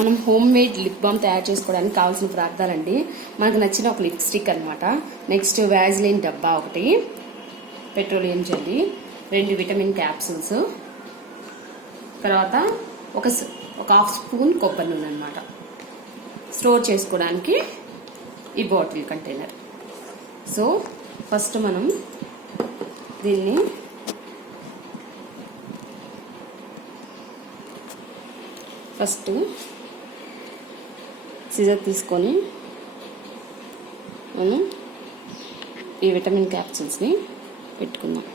మనం home made lip balm తయారు చేసుకోవడానికి కావాల్సిన పదార్థాలండి. మనకు నచ్చిన ఒక లిప్స్టిక్ అనమాట. నెక్స్ట్ వ్యాజ్లిన్ డబ్బా ఒకటి, పెట్రోలియం జెల్లీ, 2 విటమిన్ క్యాప్సూల్స్, తర్వాత ఒక హాఫ్ స్పూన్ కొబ్బరి నూనె అనమాట. స్టోర్ చేసుకోవడానికి ఈ బాటిల్ కంటైనర్. సో ఫస్ట్ మనం దీన్ని సిజర్ తీసుకొని మనం ఈ విటమిన్ క్యాప్సూల్స్ని పెట్టుకుందాం.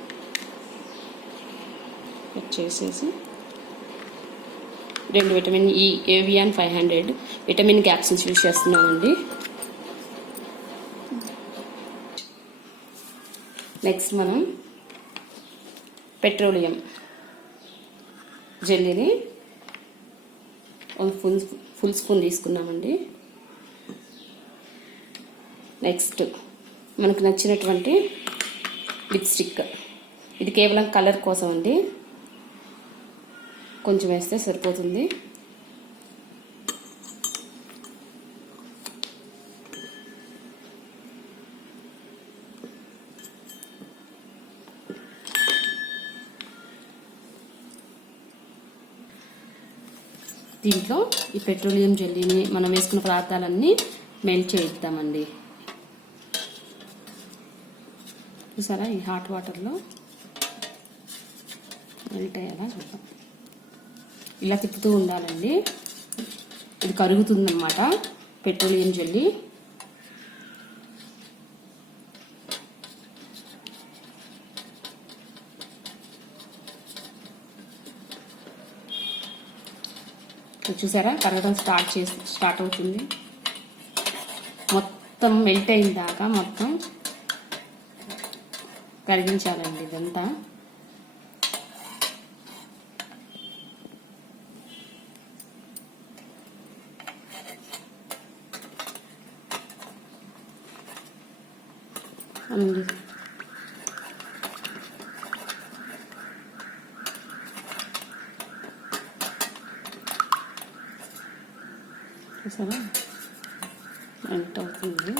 కట్ చేసేసి 2 vitamin E avian 500 vitamin capsules use చేస్తున్నామండి. నెక్స్ట్ మనం పెట్రోలియం జెల్లీని ఫుల్ స్పూన్ తీసుకున్నామండి. నెక్స్ట్ మనకు నచ్చినటువంటి లిప్స్టిక్, ఇది కేవలం కలర్ కోసం అండి, కొంచెం వేస్తే సరిపోతుంది. దీంట్లో ఈ పెట్రోలియం జెల్లీని మనం వేసుకున్న పదార్థాలన్నీ మెల్ట్ చేయిద్దామండి. చూసారా, ఈ హాట్ వాటర్లో మెల్ట్ అయ్యేలా చూద్దాం. ఇలా తిప్పుతూ ఉండాలండి, ఇది కరుగుతుందన్నమాట పెట్రోలియం జెల్లీ. చూసారా, కరగడం స్టార్ట్ అవుతుంది. మొత్తం మెల్ట్ అయిన దాకా మొత్తం కరిగించాలండి ఇదంతా. చూసారా, మెల్ట్ అవుతుంది.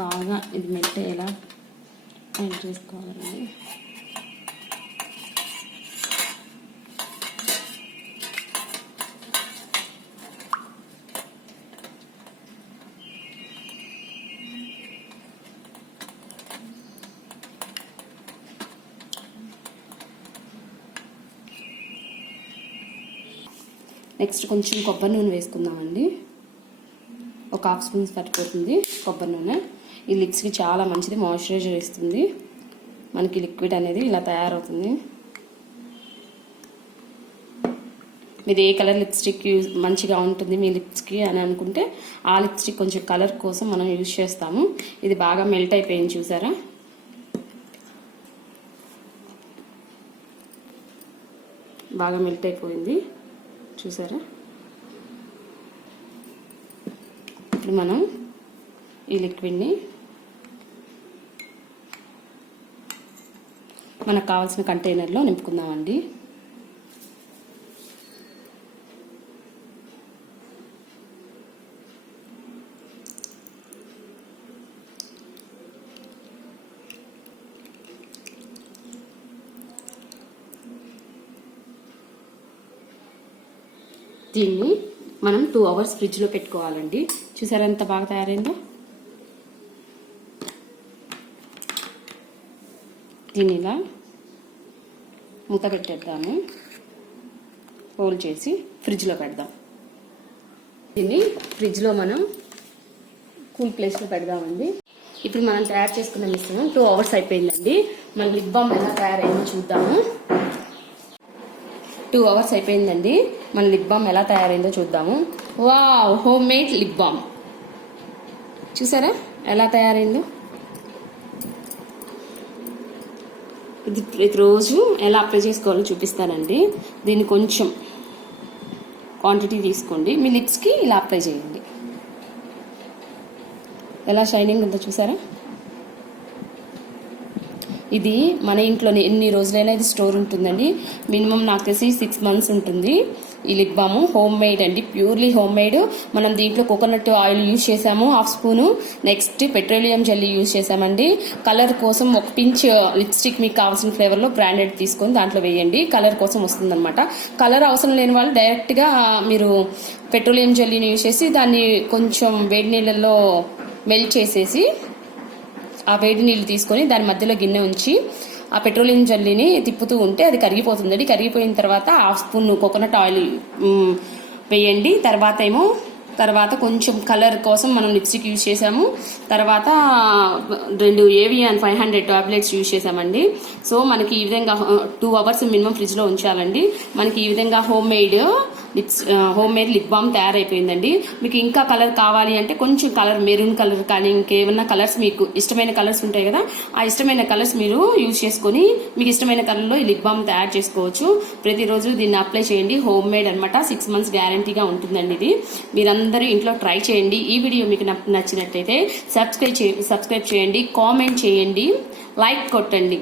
బాగా ఇది మెల్ట్ అయ్యేలా మెల్ట్ చేసుకోవాలండి. నెక్స్ట్ కొంచెం కొబ్బరి నూనె వేసుకుందామండి. ఒక హాఫ్ స్పూన్ సరిపోతుంది కొబ్బరి నూనె. ఈ లిప్స్కి చాలా మంచిది, మాయిశ్చరైజర్ ఇస్తుంది. మనకి లిక్విడ్ అనేది ఇలా తయారవుతుంది. మీరు ఏ కలర్ లిప్స్టిక్ మంచిగా ఉంటుంది మీ లిప్స్కి అని అనుకుంటే ఆ లిప్స్టిక్ కొంచెం కలర్ కోసం మనం యూజ్ చేస్తాము. ఇది బాగా మెల్ట్ అయిపోయింది, చూసారా. బాగా మెల్ట్ అయిపోయింది, చూసారా. ఇప్పుడు మనం ఈ లిక్విడ్ని మనకు కావాల్సిన కంటైనర్లో నింపుకుందామండి. దీన్ని మనం 2 అవర్స్ ఫ్రిడ్జ్లో పెట్టుకోవాలండి. చూసారా ఎంత బాగా తయారైందో. దీన్ని ఇలా మూత పెట్టేద్దాము, హోల్ చేసి ఫ్రిడ్జ్లో పెడదాం. దీన్ని ఫ్రిడ్జ్లో మనం కూల్ ప్లేస్లో పెడదామండి. ఇప్పుడు మనం తయారు చేసుకున్న మిశ్రమం 2 అవర్స్ అయిపోయిందండి. మన లిప్ బామ్ ఎలా తయారైందో చూద్దాము. 2 అవర్స్ అయిపోయిందండి. మన లిప్ బామ్ ఎలా తయారైందో చూద్దాము. Wow, home made lip balm. చూసారా ఎలా తయారైందో. ఇది ప్రతిరోజు ఎలా అప్లై చేసుకోవాలో చూపిస్తానండి. దీన్ని కొంచెం క్వాంటిటీ తీసుకోండి. మీ లిప్స్కి ఇలా అప్లై చేయండి. ఎలా షైనింగ్ ఉందో చూసారా? ఇది మన ఇంట్లోనే ఎన్ని రోజులైనా ఇది స్టోర్ ఉంటుందండి. మినిమం నాకు తెలిసి 6 months ఉంటుంది. ఈ లిప్ బామ్ హోమ్ మేడ్ అండి, ప్యూర్లీ హోమ్ మేడ్. మనం దీంట్లో కోకోనట్ ఆయిల్ యూజ్ చేసాము 1/2 spoon. Next petroleum jelly use చేసామండి. కలర్ కోసం ఒక పించ్ లిప్స్టిక్ మీకు కావాల్సిన ఫ్లేవర్లో బ్రాండెడ్ తీసుకొని దాంట్లో వేయండి, కలర్ కోసం వస్తుందన్నమాట. కలర్ అవసరం లేని వాళ్ళు డైరెక్ట్గా మీరు పెట్రోలియం జెల్లీని యూజ్ చేసి దాన్ని కొంచెం వేడి నీళ్ళల్లో మెల్ట్ చేసేసి ఆ వేడి నీళ్ళు తీసుకొని దాని మధ్యలో గిన్నె ఉంచి ఆ పెట్రోలియం జెల్లీని తిప్పుతూ ఉంటే అది కరిగిపోతుందండి. కరిగిపోయిన తర్వాత 1/2 స్పూన్ కోకోనట్ ఆయిల్ వేయండి. తర్వాత కొంచెం కలర్ కోసం మనం లిప్స్టిక్ యూజ్ చేసాము. తర్వాత 2 AVN 500 టాబ్లెట్స్ యూజ్ చేసామండి. సో మనకి ఈ విధంగా 2 hours మినిమం ఫ్రిడ్జ్లో ఉంచాలండి. మనకి ఈ విధంగా హోమ్ మేడ్ లిప్ బామ్ తయారైపోయిందండి. మీకు ఇంకా కలర్ కావాలి అంటే కొంచెం కలర్, మెరూన్ కలర్ కానీ ఇంకేమన్నా కలర్స్ మీకు ఇష్టమైన కలర్స్ ఉంటాయి కదా, ఆ ఇష్టమైన కలర్స్ మీరు యూజ్ చేసుకొని మీకు ఇష్టమైన కలర్లో ఈ లిప్ బామ్ తయారు చేసుకోవచ్చు. ప్రతిరోజు దీన్ని అప్లై చేయండి. హోమ్ మేడ్ అనమాట, 6 months గ్యారంటీగా ఉంటుందండి. ఇది మీరందరూ ఇంట్లో ట్రై చేయండి. ఈ వీడియో మీకు నచ్చినట్లయితే సబ్స్క్రైబ్ చేయండి, కామెంట్ చేయండి, లైక్ కొట్టండి.